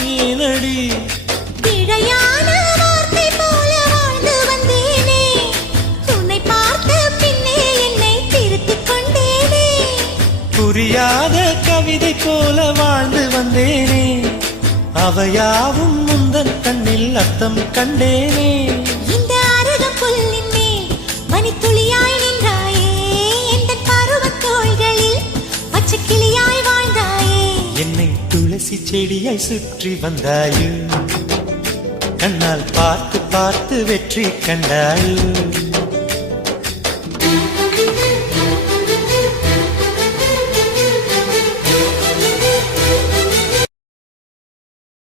நீனடி. பிழையான வார்த்தை போல வாழ்ந்து வந்தேனே, உன்னை பார்த்த பின்னே என்னை திருத்திக் கொண்டேனே. புரியாத கவிதை போல வாழ்ந்து வந்தேனே, அவையாவும் முந்தன் கண்ணில் அர்த்தம் கண்டேனே. இந்த அருகம் புல்லின் மேல் மணித்துளியாய் நின்றாயே, எந்த பருவத் தோள்களில் பச்சை கிளியாய் வாழ்ந்தாயே. என்னை துளசி செடியாய் சுற்றி வந்தாயோ, கண்ணால் பார்த்து பார்த்து வெற்றி கண்டாயோ.